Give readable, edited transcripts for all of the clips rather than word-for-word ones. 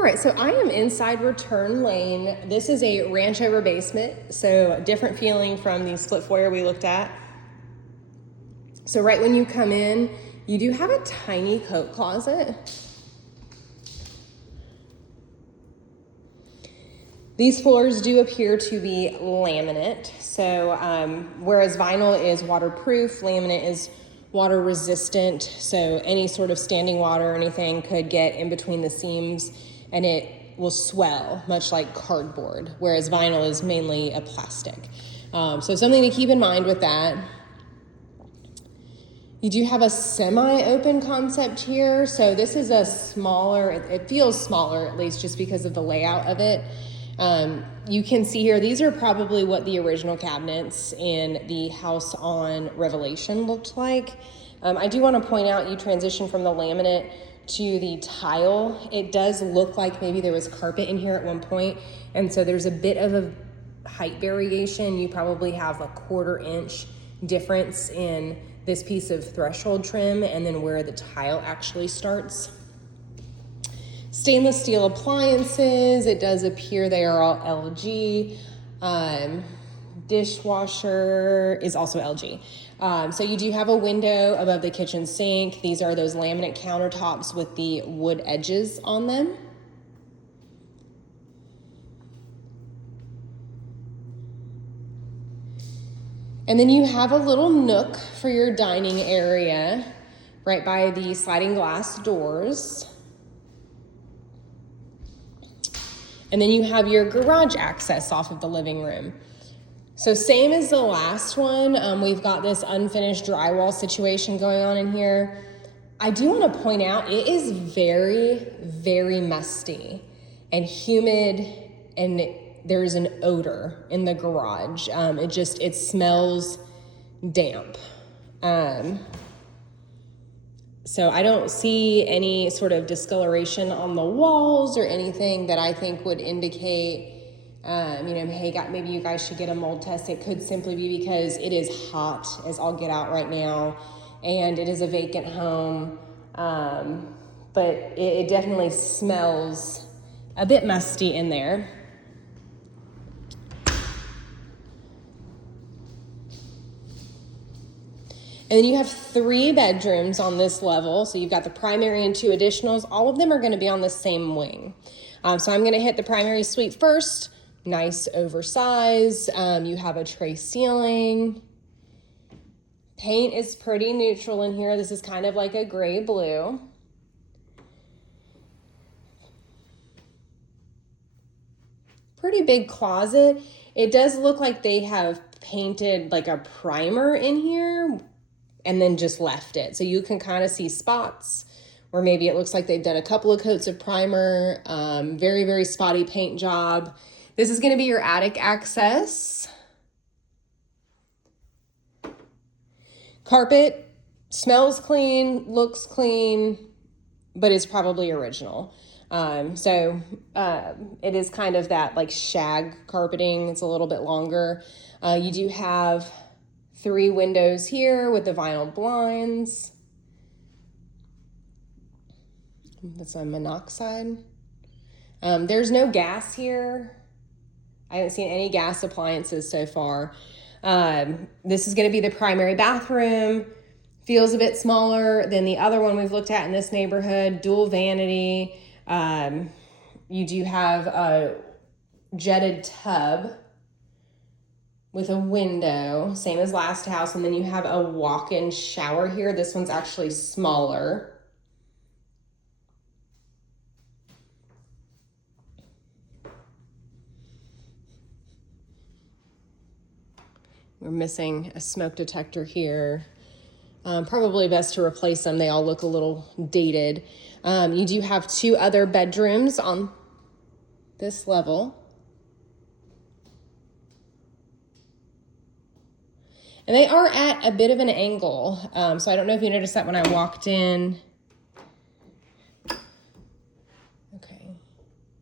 All right, so I am inside Return Lane. This is a ranch over basement, so different feeling from the split foyer we looked at. So right when you come in, you do have a tiny coat closet. These floors do appear to be laminate. So whereas vinyl is waterproof, laminate is water resistant. So any sort of standing water or anything could get in between the seams and it will swell, much like cardboard, whereas vinyl is mainly a plastic. So something to keep in mind with that. You do have a semi-open concept here. So this is a smaller, it feels smaller at least just because of the layout of it. You can see here, these are probably what the original cabinets in the house on Revelation looked like. I do want to point out, you transition from the laminate to the tile. It does look like maybe there was carpet in here at one point, and so there's a bit of a height variation. You probably have a 1/4 inch difference in this piece of threshold trim and then where the tile actually starts. Stainless steel appliances, it does appear they are all LG. Dishwasher is also LG. So you do have a window above the kitchen sink. These are those laminate countertops with the wood edges on them. And then you have a little nook for your dining area right by the sliding glass doors. And then you have your garage access off of the living room. So same as the last one, we've got this unfinished drywall situation going on in here. I do want to point out, it is very, very musty and humid, and there's an odor in the garage. It smells damp. So I don't see any sort of discoloration on the walls or anything that I think would indicate, hey, maybe you guys should get a mold test. It could simply be because it is hot as all get out right now, and it is a vacant home. But it definitely smells a bit musty in there. And then you have 3 bedrooms on this level. So you've got the primary and 2 additionals. All of them are going to be on the same wing. So I'm going to hit the primary suite first. Nice oversized. You have a tray ceiling. Paint is pretty neutral in here. This is kind of like a gray blue. Pretty big closet. It does look like they have painted like a primer in here and then just left it. So you can kind of see spots where maybe it looks like they've done a couple of coats of primer. Very, very spotty paint job. This is going to be your attic access. Carpet smells clean, looks clean, but is probably original. It is kind of that like shag carpeting. It's a little bit longer. You do have 3 windows here with the vinyl blinds. That's a monoxide. There's no gas here. I haven't seen any gas appliances so far. This is going to be the primary bathroom. Feels a bit smaller than the other one we've looked at in this neighborhood. Dual vanity. You do have a jetted tub with a window, same as last house, and then you have a walk-in shower here. This one's actually smaller. We're missing a smoke detector here. Probably best to replace them. They all look a little dated. You do have 2 other bedrooms on this level. And they are at a bit of an angle. So I don't know if you noticed that when I walked in. Okay,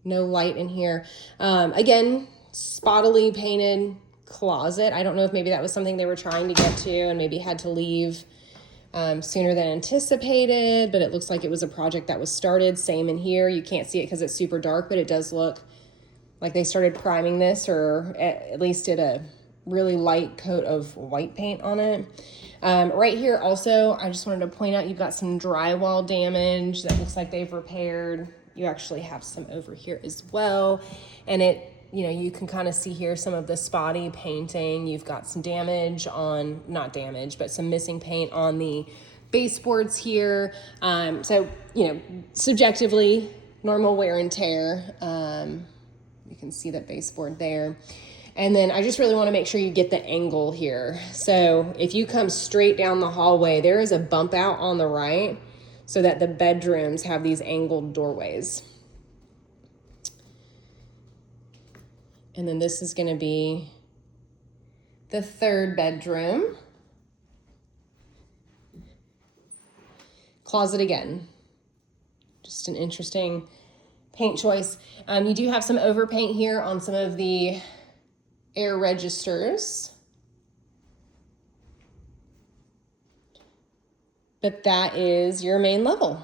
no light in here. Again, spottily painted closet. I don't know if maybe that was something they were trying to get to and maybe had to leave sooner than anticipated, but it looks like it was a project that was started. Same in here. You can't see it because it's super dark, but it does look like they started priming this, or at least did a really light coat of white paint on it. Right here also, I just wanted to point out, you've got some drywall damage that looks like they've repaired. You actually have some over here as well. And you can kind of see here some of the spotty painting. You've got some damage on, not damage, but some missing paint on the baseboards here. So, subjectively, normal wear and tear. You can see that baseboard there. And then I just really want to make sure you get the angle here. So if you come straight down the hallway, there is a bump out on the right so that the bedrooms have these angled doorways. And then this is going to be the third bedroom. Closet again. Just an interesting paint choice. You do have some overpaint here on some of the air registers. But that is your main level.